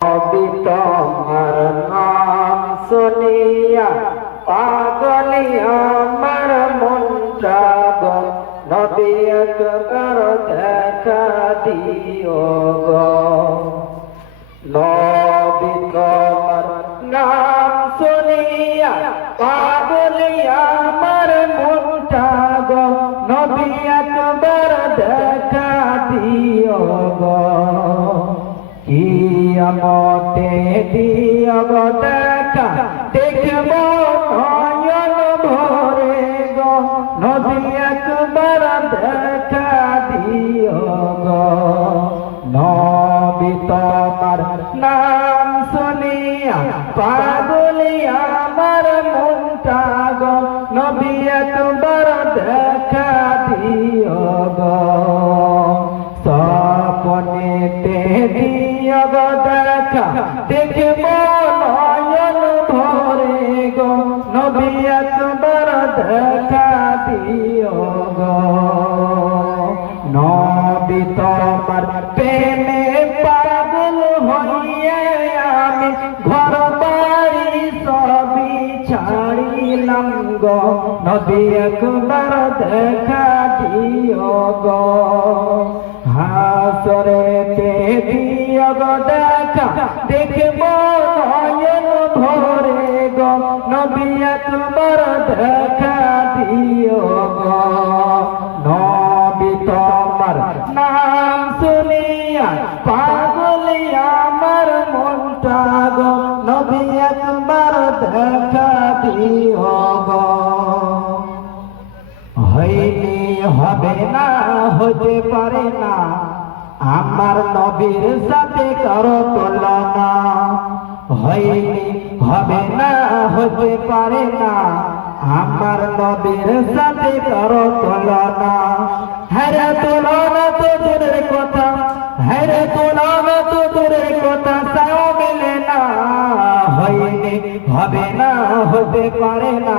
নবী তোমার নাম শুনিয়া পাগলি আমার মনটা গো, নবী একবার দেখা দিও গো। নবী তোমার নাম শুনিয়া পাগলি আমার মনটা গো, নবী একবার দেখা দিও গো। কিয়ামতে দিও গো দেখা, দেখব নয়ন ভরে গো, নবী একবার দেখা দিও গো। নবী তোমার নাম শুনিয়া পাগলি আমার মনটা গো, নবী একবার দেখা দিও গো। স্বপ্নেতে দিও গো দেখা, দেখব নয়ন ভরে গো, নবী একবার দেখা দিও গো। নবী তোমার প্রেমে পাগল হইয়ে আমি ঘর বাড়ি সবই ছাড়িলাম গো, নবী একবার দেখা দিও গো। হাসরেতে দিও গো দেখা, দেখব নয়ন ভরে গো, নবী একবার দেখা দিও গো। নবী তোমার নাম শুনিয়া পাগলি আমার মনটা গো, নবী একবার দেখা দিও গো। হইনি হবে না, হতে পারে না, আমার নবীর সাথে কারো তুলনা। হইনি হবে না, হতে পারে না, আমার নবীর সাথে কারো তুলনা। হ্যাঁ তুলনা তো দূরের কথা, হ্যাঁ তুলনা তো দূরের কথা, তাও মেলে না। হইনি হবে না, হতে পারে না,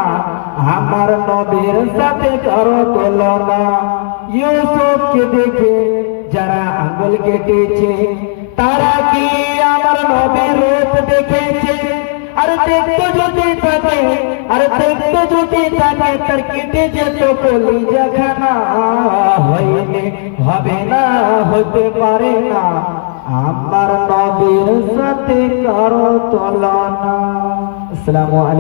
আমার নবীর সাথে কারো তুলনা। ইউসুফকে দেখে যারা আঙ্গুল কেটেছে, তারা কি আমার নবীর রূপ দেখেছে? আর দেখতে যদি থাকে, আর দেখতে যদি থাকে, তার কেটে যেত কলিজাখানা। হইনি হবে না, হতে পারে না, আমার নবীর সাথে কারো তুলনা। আসসালামু আলাইকুম।